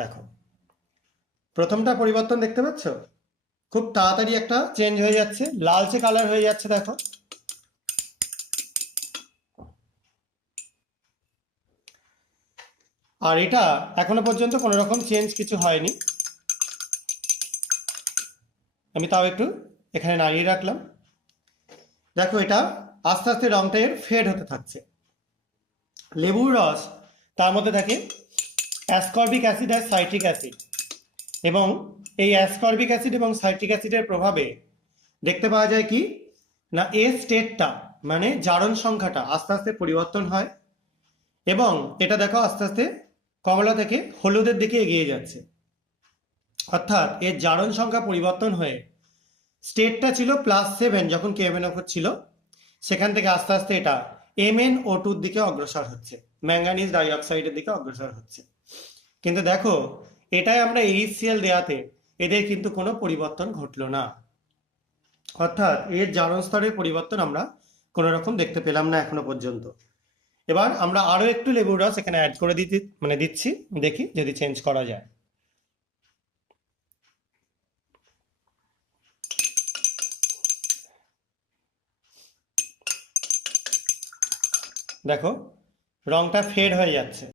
দেখো, প্রথমটা পরিবর্তন দেখতে পাচ্ছ, খুব তাড়াতাড়ি একটা চেঞ্জ হয়ে যাচ্ছে, লালচে কালার হয়ে যাচ্ছে। দেখো, আর এটা এখনো পর্যন্ত কোনো রকম চেঞ্জ কিছু হয়নি। আমি তাও একটু এখানে নাড়িয়ে রাখলাম। দেখো, এটা আস্তে আস্তে রংটা এর ফেড হতে থাকছে। লেবুর রস, তার মধ্যে থাকে অ্যাসকর্বিক অ্যাসিড আর সাইট্রিক অ্যাসিড, এবং এই অ্যাসকর্বিক অ্যাসিড এবং সাইট্রিক অ্যাসিডের প্রভাবে দেখতে পাওয়া যায় কি না, এ স্টেটটা মানে জারণ সংখ্যাটা আস্তে আস্তে পরিবর্তন হয়, এবং এটা দেখো আস্তে আস্তে কমলা থেকে হলুদের দিকে এগিয়ে যাচ্ছে। অর্থাৎ এর জারণ সংখ্যা পরিবর্তন হয়ে স্টেটটা ছিল +7 যখন KMnO4 ছিল, সেখান থেকে আস্তে আস্তে এটা MnO2 দিকে অগ্রসর হচ্ছে, ম্যাঙ্গানিজ ডাইঅক্সাইডের দিকে অগ্রসর হচ্ছে। কিন্তু দেখো, এটাই আমরা HCl দেওয়াতে এদের কিন্তু কোনো পরিবর্তন ঘটলো না, অর্থাৎ এর জারণ স্তরের পরিবর্তন আমরা কোনো রকম দেখতে পেলাম না এখনো পর্যন্ত। এবার আমরা আরো একটু লেবুর রস এখানে অ্যাড করে দিচ্ছি, দেখি যদি চেঞ্জ করা যায়। দেখো, রংটা ফেড হয়ে যাচ্ছে।